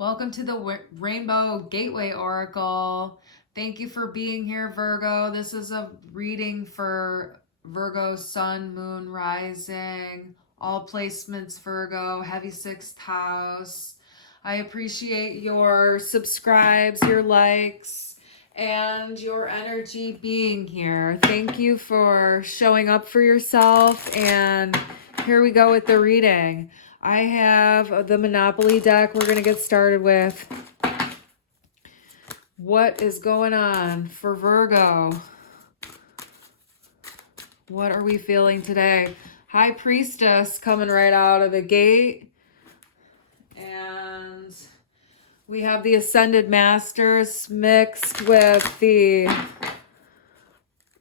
Welcome to the Rainbow Gateway Oracle. Thank you for being here, Virgo. This is a reading for Virgo, Sun, Moon, Rising, all placements, Virgo, heavy sixth house. I appreciate your subscribes, your likes, and your energy being here. Thank you for showing up for yourself. And here we go with the reading. I have the Monopoly deck we're going to get started with. What is going on for Virgo? What are we feeling today? High Priestess coming right out of the gate. And we have the Ascended Masters mixed with the...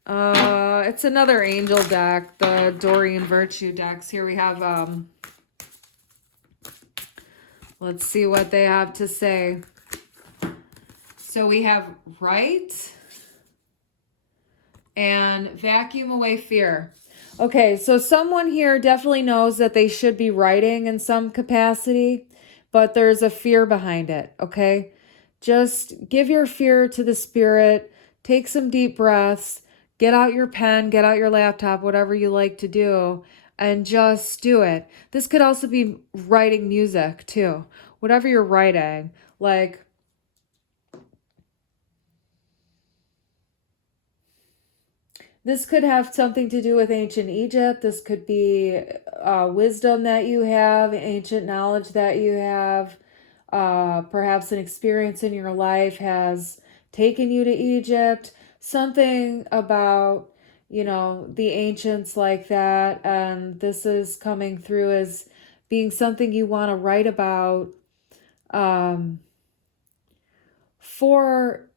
it's another angel deck, the Dorian Virtue decks. Here we have... let's see what they have to say. So we have write and vacuum away fear. Okay, so someone here definitely knows that they should be writing in some capacity, but there's a fear behind it, okay? Just give your fear to the spirit, take some deep breaths, get out your pen, get out your laptop, whatever you like to do, and just do it. This could also be writing music too. Whatever you're writing, like this could have something to do with ancient Egypt. This could be wisdom that you have, ancient knowledge that you have. Perhaps an experience in your life has taken you to Egypt. Something about, you know, the ancients like that. And this is coming through as being something you want to write about for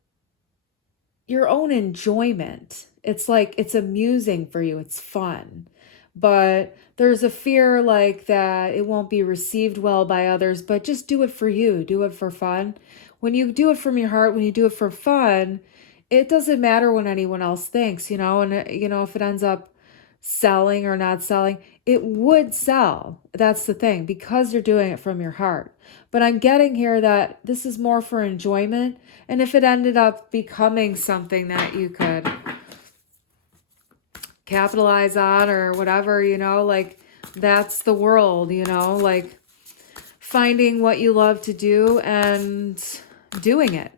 your own enjoyment. It's like it's amusing for you. It's fun. But there's a fear like that it won't be received well by others, but just do it for you. Do it for fun. When you do it from your heart, when you do it for fun, it doesn't matter what anyone else thinks, you know, and, you know, if it ends up selling or not selling, it would sell. That's the thing, because you're doing it from your heart. But I'm getting here that this is more for enjoyment. And if it ended up becoming something that you could capitalize on or whatever, you know, like that's the world, you know, like finding what you love to do and doing it.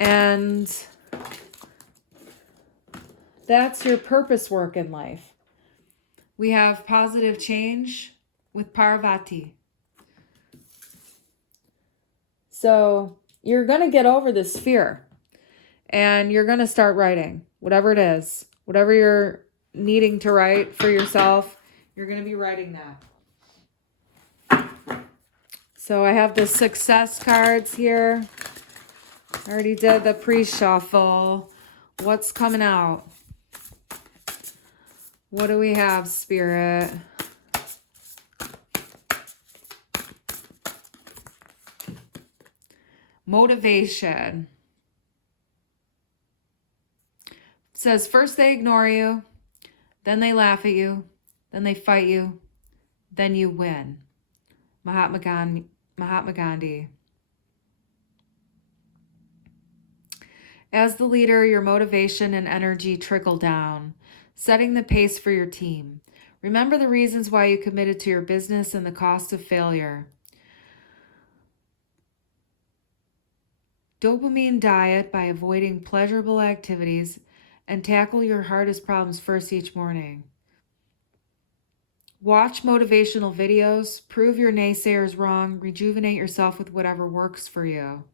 And that's your purpose work in life. We have positive change with Parvati. So you're going to get over this fear and you're going to start writing, whatever it is, whatever you're needing to write for yourself, you're going to be writing that. So I have the success cards here. I already did the pre-shuffle. What's coming out? What do we have, Spirit? Motivation. It says first they ignore you, then they laugh at you, then they fight you, then you win. Mahatma Gandhi. As the leader, your motivation and energy trickle down, setting the pace for your team. Remember the reasons why you committed to your business and the cost of failure. Dopamine diet by avoiding pleasurable activities and tackle your hardest problems first each morning. Watch motivational videos, prove your naysayers wrong, rejuvenate yourself with whatever works for you.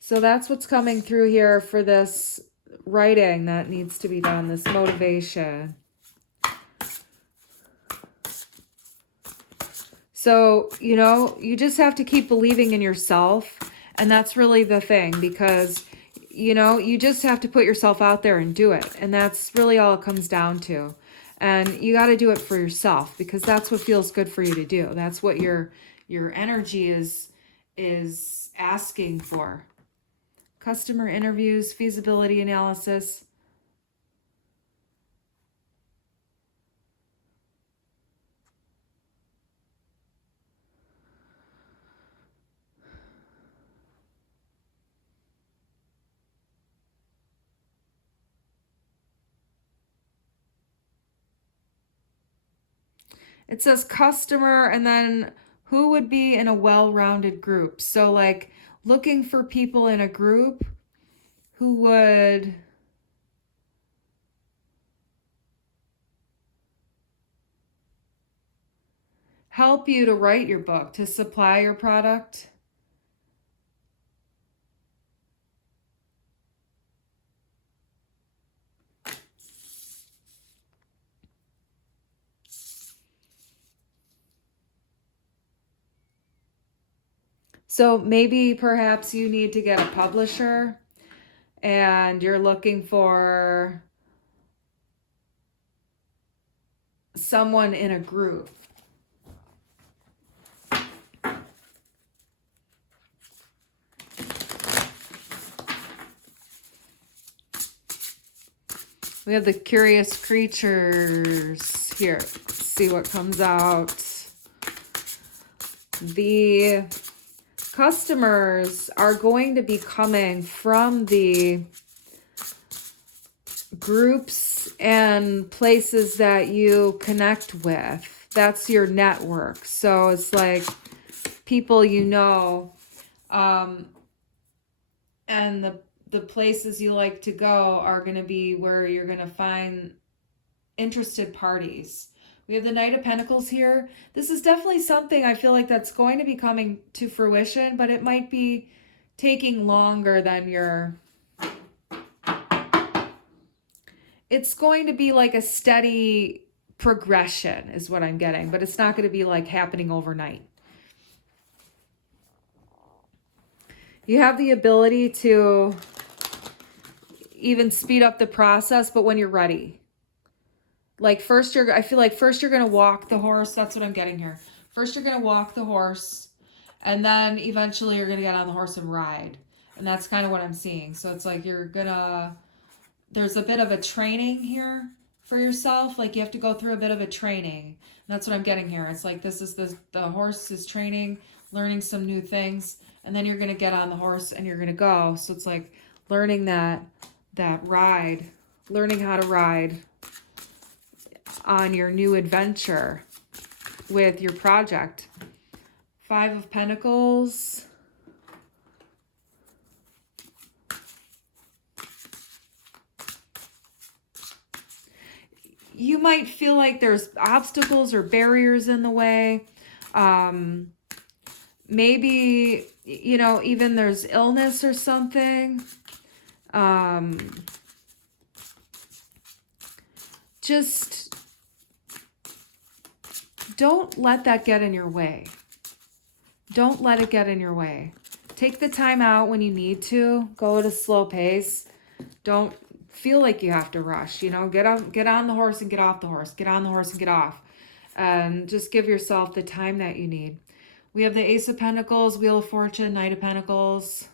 So that's what's coming through here for this writing that needs to be done, this motivation. So, you know, you just have to keep believing in yourself. And that's really the thing, because, you know, you just have to put yourself out there and do it. And that's really all it comes down to. And you got to do it for yourself, because that's what feels good for you to do. That's what your energy is asking for. Customer interviews, feasibility analysis. It says customer, and then who would be in a well-rounded group. So like looking for people in a group who would help you to write your book, to supply your product. So maybe perhaps you need to get a publisher and you're looking for someone in a group. We have the curious creatures here. Let's see what comes out. The customers are going to be coming from the groups and places that you connect with. That's your network. So it's like people you know, and the places you like to go are going to be where you're going to find interested parties. We have the Knight of Pentacles here. This is definitely something I feel like that's going to be coming to fruition, but it might be taking longer than your... It's going to be like a steady progression is what I'm getting, but it's not going to be like happening overnight. You have the ability to even speed up the process, but when you're ready. Like first I feel like first you're going to walk the horse. That's what I'm getting here. First you're going to walk the horse, and then eventually you're going to get on the horse and ride. And that's kind of what I'm seeing. So it's like there's a bit of a training here for yourself. Like you have to go through a bit of a training. And that's what I'm getting here. It's like the horse is training, learning some new things, and then you're going to get on the horse and you're going to go. So it's like learning that ride, learning how to ride on your new adventure with your project. 5 of Pentacles. You might feel like there's obstacles or barriers in the way. Maybe, you know, even there's illness or something. Just don't let that get in your way. Don't let it get in your way. Take the time out when you need to. Go at a slow pace. Don't feel like you have to rush. You know, get on the horse and get off the horse. Get on the horse and get off. And just give yourself the time that you need. We have the Ace of Pentacles, Wheel of Fortune, Knight of Pentacles.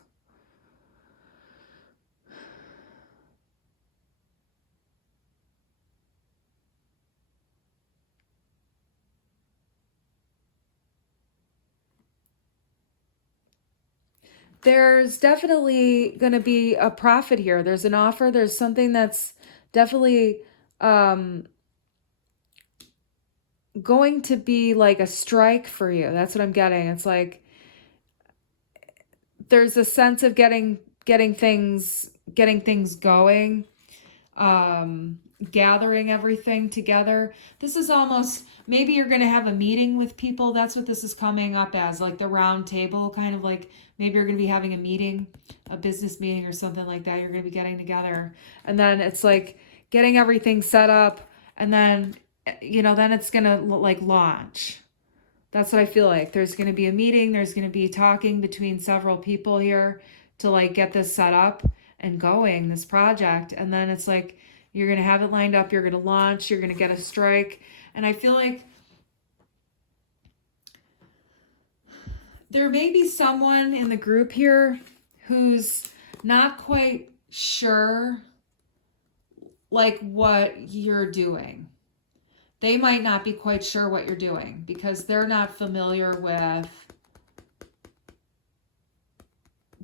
There's definitely going to be a profit here. There's an offer. There's something that's definitely going to be like a strike for you. That's what I'm getting. It's like there's a sense of getting things going, gathering everything together. This is almost, maybe you're going to have a meeting with people. That's what this is coming up as, like the round table, kind of like maybe you're going to be having a meeting, a business meeting or something like that. You're going to be getting together, and then it's like getting everything set up, and then, you know, then it's going to like launch. That's what I feel like. There's going to be a meeting. There's going to be talking between several people here to like get this set up and going, this project. And then it's like, you're going to have it lined up. You're going to launch. You're going to get a strike. And I feel like there may be someone in the group here who's not quite sure like what you're doing. They might not be quite sure what you're doing because they're not familiar with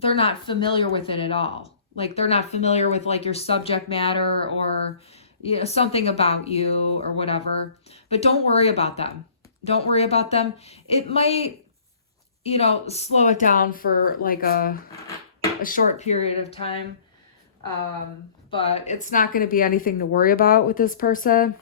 it at all. Like they're not familiar with like your subject matter or, you know, something about you or whatever. But don't worry about them. Don't worry about them. It might, you know, slow it down for like a short period of time. But it's not going to be anything to worry about with this person.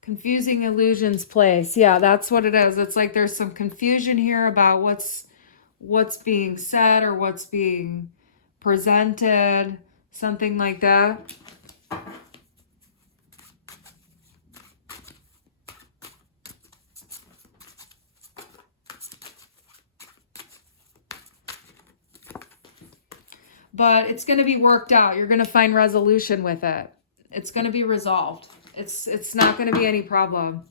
Confusing illusions place. Yeah, that's what it is. It's like there's some confusion here about what's being said or what's being presented, something like that. But it's going to be worked out. You're going to find resolution with it. It's going to be resolved. It's not going to be any problem.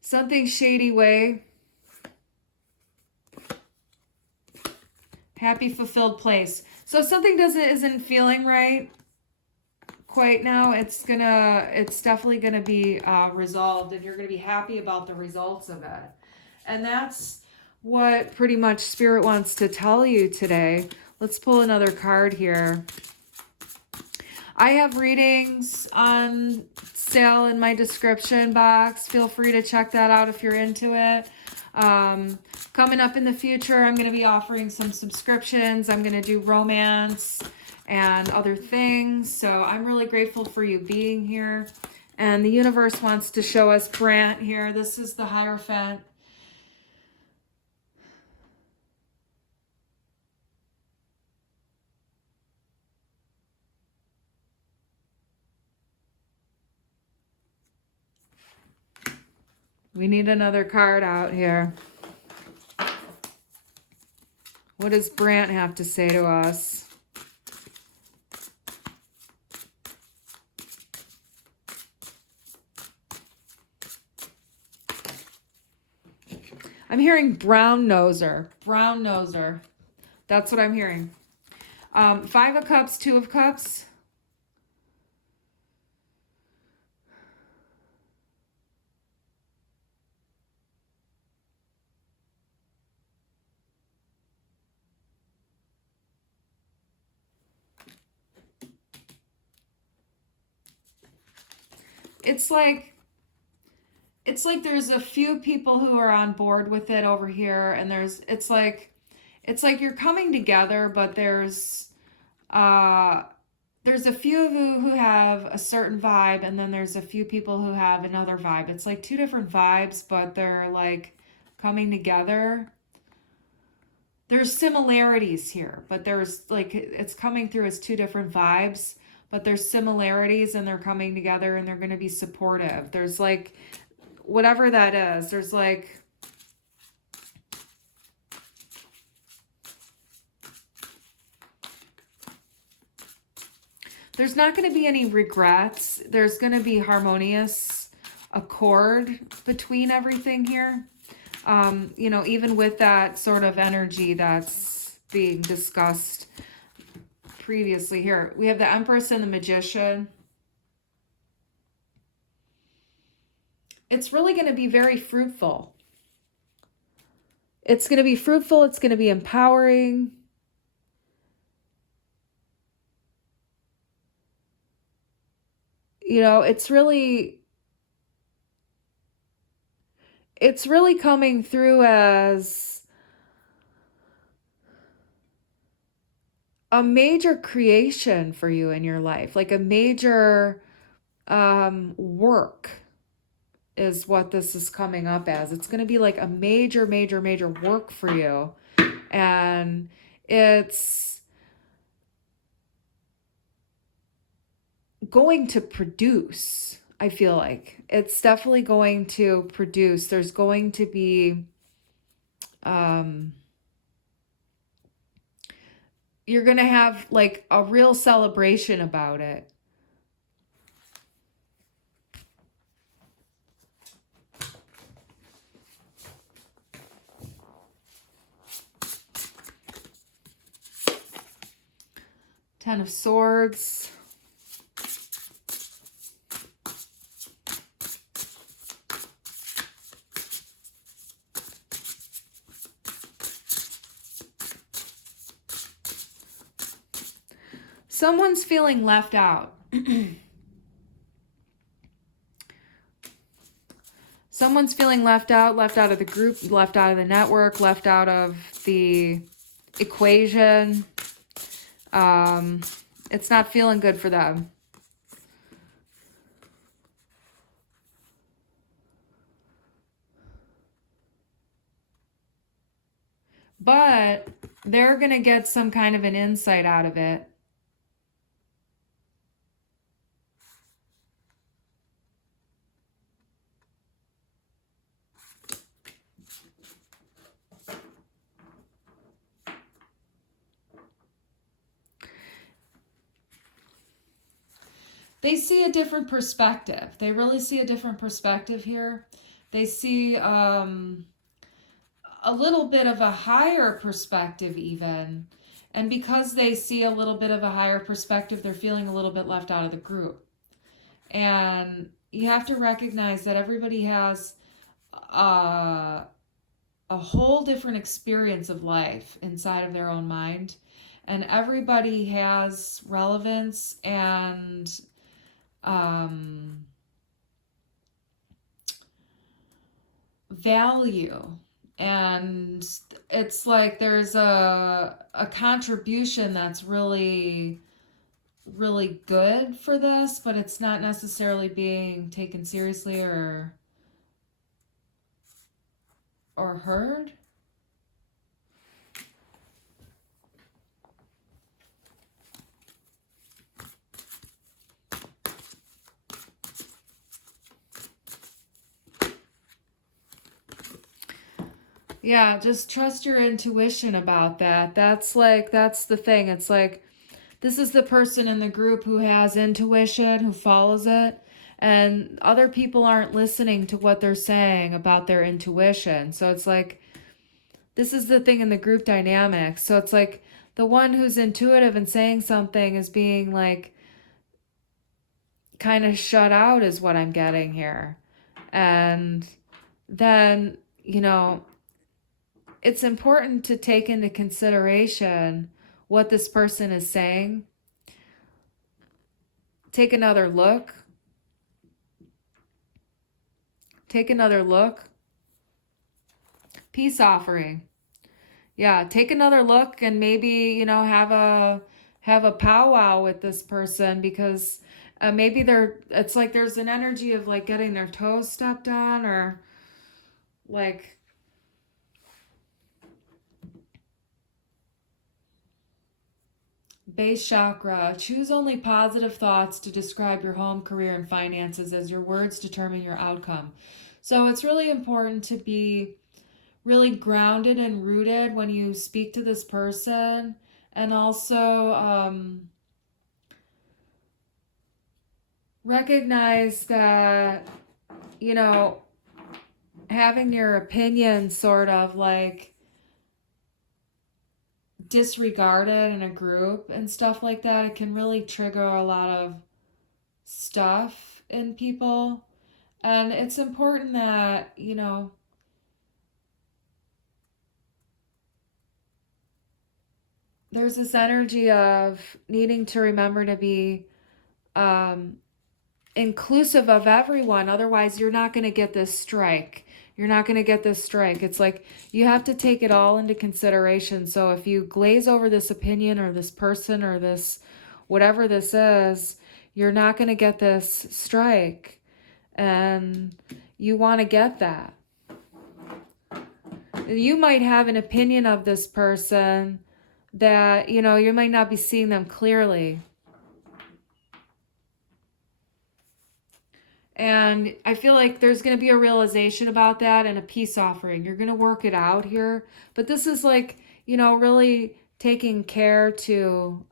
Something shady way. Happy fulfilled place. So if something isn't feeling right quite now, it's definitely gonna be resolved, and you're gonna be happy about the results of it. And that's what pretty much Spirit wants to tell you today. Let's pull another card here. I have readings on sale in my description box. Feel free to check that out if you're into it. Coming up in the future, I'm going to be offering some subscriptions. I'm going to do romance and other things. So I'm really grateful for you being here. And the universe wants to show us Brant here. This is the Hierophant. We need another card out here. What does Brant have to say to us? I'm hearing brown noser. Brown noser. That's what I'm hearing. 5 of Cups, 2 of Cups. It's like there's a few people who are on board with it over here, and it's like you're coming together, but there's a few of you who have a certain vibe, and then there's a few people who have another vibe. It's like 2 different vibes, but they're like coming together. There's similarities here, but there's like, it's coming through as 2 different vibes, but there's similarities, and they're coming together, and they're going to be supportive. There's like, whatever that is, there's like, there's not going to be any regrets. There's going to be harmonious accord between everything here. You know, even with that sort of energy that's being discussed previously here. We have the Empress and the Magician. It's really going to be very fruitful. It's going to be fruitful. It's going to be empowering. You know, it's really coming through as a major creation for you in your life, like a major work is what this is coming up as. It's going to be like a major, major, major work for you. And it's going to produce. I feel like it's definitely going to produce. There's going to be, you're going to have like a real celebration about it. Ten of Swords. Someone's feeling left out. Someone's feeling left out of the group, left out of the network, left out of the equation. It's not feeling good for them. But they're going to get some kind of an insight out of it. They see a different perspective. They really see a different perspective here. They see a little bit of a higher perspective even. And because they see a little bit of a higher perspective, they're feeling a little bit left out of the group. And you have to recognize that everybody has a whole different experience of life inside of their own mind. And everybody has relevance and value, and it's like there's a contribution that's really good for this, but it's not necessarily being taken seriously or heard. Yeah, just trust your intuition about that. That's the thing. It's like, this is the person in the group who has intuition, who follows it, and other people aren't listening to what they're saying about their intuition. So it's like, this is the thing in the group dynamic. So it's like the one who's intuitive and saying something is being like kind of shut out is what I'm getting here. And then, it's important to take into consideration what this person is saying. Take another look. Take another look. Peace offering. Yeah, take another look and maybe, have a powwow with this person, because maybe it's like there's an energy of like getting their toes stepped on, or like base chakra. Choose only positive thoughts to describe your home, career, and finances, as your words determine your outcome. So it's really important to be really grounded and rooted when you speak to this person, and also recognize that, having your opinion sort of like disregarded in a group and stuff like that, it can really trigger a lot of stuff in people. And it's important that, there's this energy of needing to remember to be inclusive of everyone. Otherwise, you're not going to get this strike. You're not going to get this strike. It's like you have to take it all into consideration. So if you glaze over this opinion or this person or this, whatever this is, you're not going to get this strike. And you want to get that. You might have an opinion of this person that, you might not be seeing them clearly. And I feel like there's going to be a realization about that and a peace offering. You're going to work it out here. But this is like, really taking care to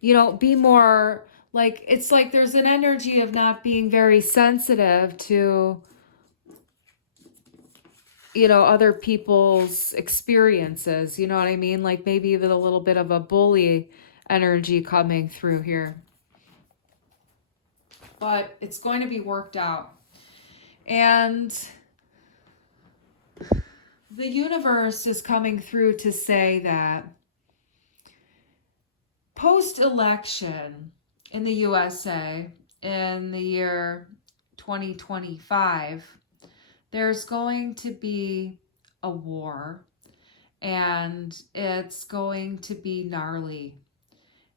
be more like, it's like there's an energy of not being very sensitive to, other people's experiences. You know what I mean? Like maybe even a little bit of a bully energy coming through here. But it's going to be worked out. And The universe is coming through to say that post-election in the USA in the year 2025, there's going to be a war, and it's going to be gnarly,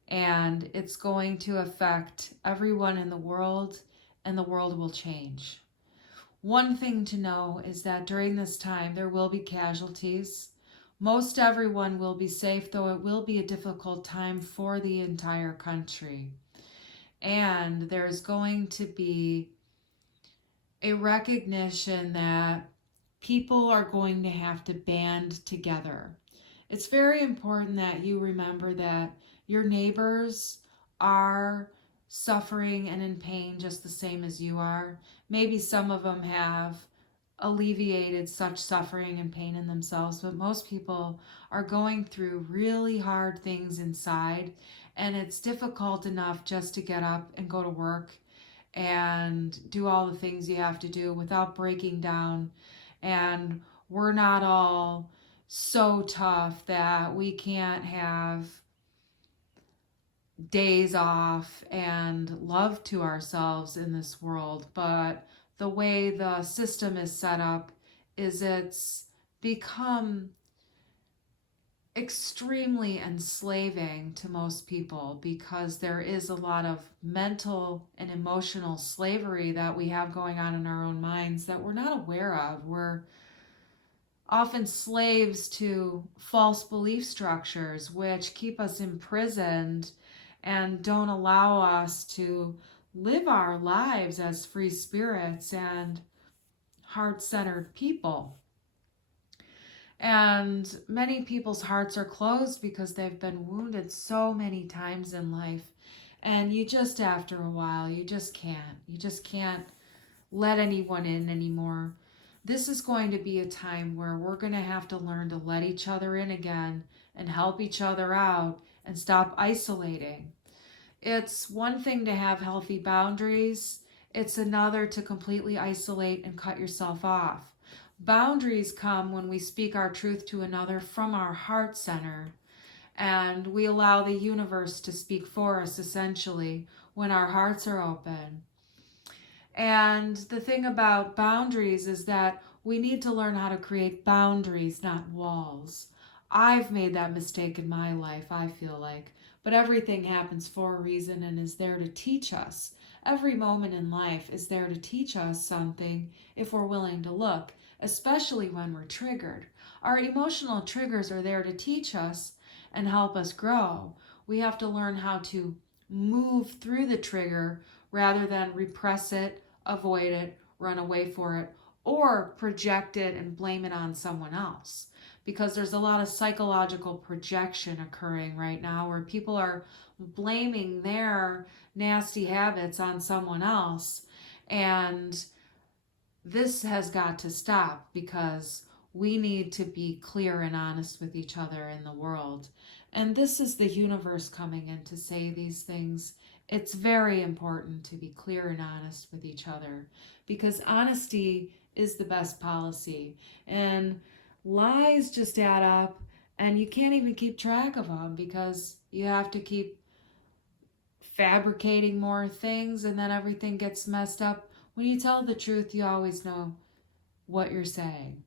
and it's going to affect everyone in the world, and the world will change. One thing to know is that during this time there will be casualties. Most everyone will be safe, though it will be a difficult time for the entire country. And there's going to be a recognition that people are going to have to band together. It's very important that you remember that your neighbors are suffering and in pain just the same as you are. Maybe some of them have alleviated such suffering and pain in themselves, but most people are going through really hard things inside, and it's difficult enough just to get up and go to work and do all the things you have to do without breaking down. And we're not all so tough that we can't have days off and love to ourselves in this world. But the way the system is set up is it's become extremely enslaving to most people, because there is a lot of mental and emotional slavery that we have going on in our own minds that we're not aware of. We're often slaves to false belief structures which keep us imprisoned and don't allow us to live our lives as free spirits and heart-centered people. And many people's hearts are closed because they've been wounded so many times in life. And you just, after a while, you just can't. You just can't let anyone in anymore. This is going to be a time where we're going to have to learn to let each other in again and help each other out and stop isolating. It's one thing to have healthy boundaries. It's another to completely isolate and cut yourself off. Boundaries come when we speak our truth to another from our heart center, and we allow the universe to speak for us, essentially, when our hearts are open. And the thing about boundaries is that we need to learn how to create boundaries, not walls. I've made that mistake in my life, I feel like. But everything happens for a reason and is there to teach us. Every moment in life is there to teach us something if we're willing to look, especially when we're triggered. Our emotional triggers are there to teach us and help us grow. We have to learn how to move through the trigger rather than repress it, avoid it, run away for it, or project it and blame it on someone else. Because there's a lot of psychological projection occurring right now where people are blaming their nasty habits on someone else. And this has got to stop, because we need to be clear and honest with each other in the world. And this is the universe coming in to say these things. It's very important to be clear and honest with each other, because honesty is the best policy. And lies just add up, and you can't even keep track of them because you have to keep fabricating more things, and then everything gets messed up. When you tell the truth, you always know what you're saying.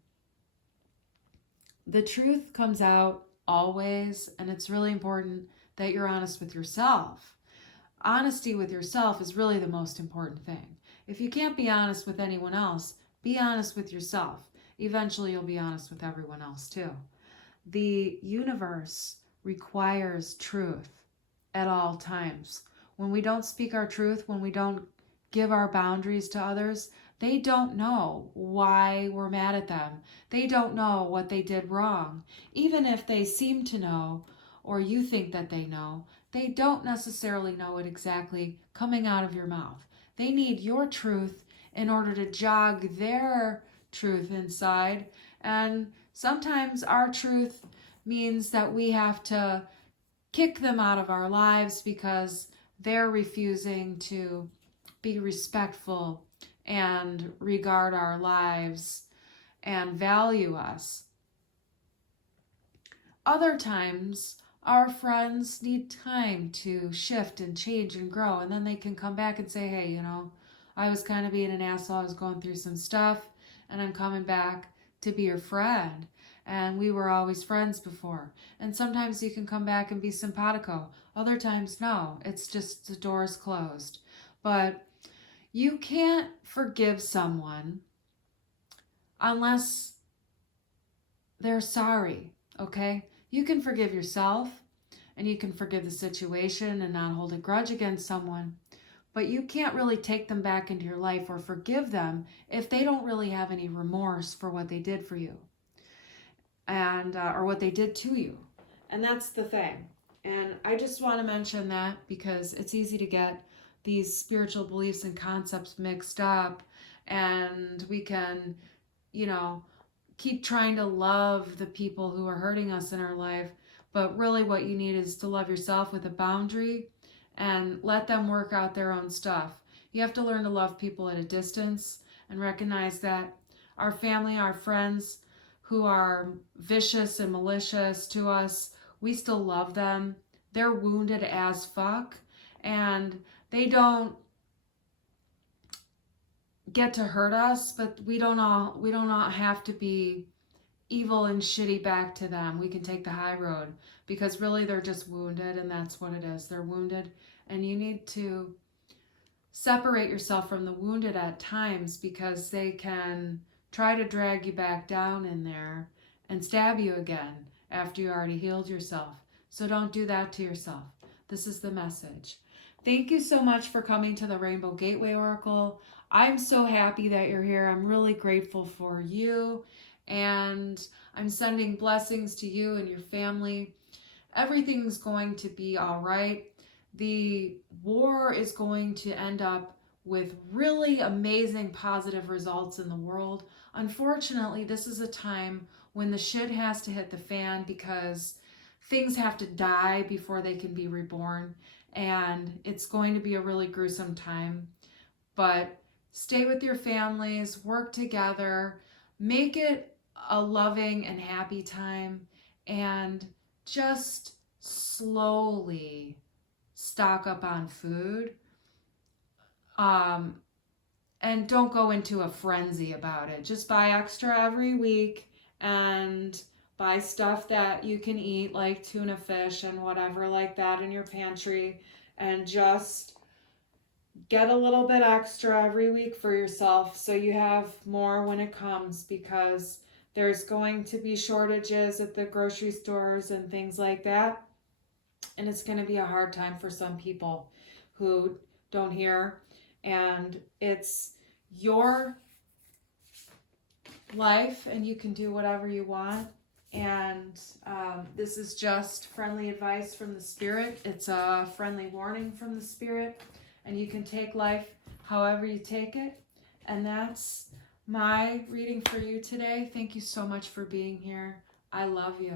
The truth comes out always, and it's really important that you're honest with yourself. Honesty with yourself is really the most important thing. If you can't be honest with anyone else, be honest with yourself. Eventually, you'll be honest with everyone else too. The universe requires truth at all times. When we don't speak our truth, when we don't give our boundaries to others, they don't know why we're mad at them. They don't know what they did wrong. Even if they seem to know, or you think that they know, they don't necessarily know it exactly coming out of your mouth. They need your truth in order to jog their truth inside. And sometimes our truth means that we have to kick them out of our lives because they're refusing to be respectful and regard our lives and value us. Other times, our friends need time to shift and change and grow, and then they can come back and say, hey, I was kind of being an asshole, I was going through some stuff, and I'm coming back to be your friend. And we were always friends before. And sometimes you can come back and be simpatico. Other times, no, it's just the door is closed. But you can't forgive someone unless they're sorry, okay? You can forgive yourself and you can forgive the situation and not hold a grudge against someone, but you can't really take them back into your life or forgive them if they don't really have any remorse for what they did for you and or what they did to you. And that's the thing. And I just want to mention that because it's easy to get these spiritual beliefs and concepts mixed up, and we can, you know, keep trying to love the people who are hurting us in our life. But really, what you need is to love yourself with a boundary and let them work out their own stuff. You have to learn to love people at a distance and recognize that our family, our friends who are vicious and malicious to us, we still love them. They're wounded as fuck, and they don't get to hurt us, but we don't all have to be evil and shitty back to them. We can take the high road because really they're just wounded, and that's what it is. They're wounded, and you need to separate yourself from the wounded at times because they can try to drag you back down in there and stab you again after you already healed yourself. So don't do that to yourself. This is the message. Thank you so much for coming to the Rainbow Gateway Oracle. I'm so happy that you're here. I'm really grateful for you, and I'm sending blessings to you and your family. Everything's going to be all right. The war is going to end up with really amazing positive results in the world. Unfortunately, this is a time when the shit has to hit the fan because things have to die before they can be reborn. And it's going to be a really gruesome time. But stay with your families, work together, make it a loving and happy time, and just slowly stock up on food. And don't go into a frenzy about it. Just buy extra every week and buy stuff that you can eat, like tuna fish and whatever like that in your pantry, and just get a little bit extra every week for yourself so you have more when it comes, because there's going to be shortages at the grocery stores and things like that. And it's going to be a hard time for some people who don't hear. And it's your life and you can do whatever you want. And this is just friendly advice from the spirit. It's a friendly warning from the spirit. And you can take life however you take it. And that's my reading for you today. Thank you so much for being here. I love you.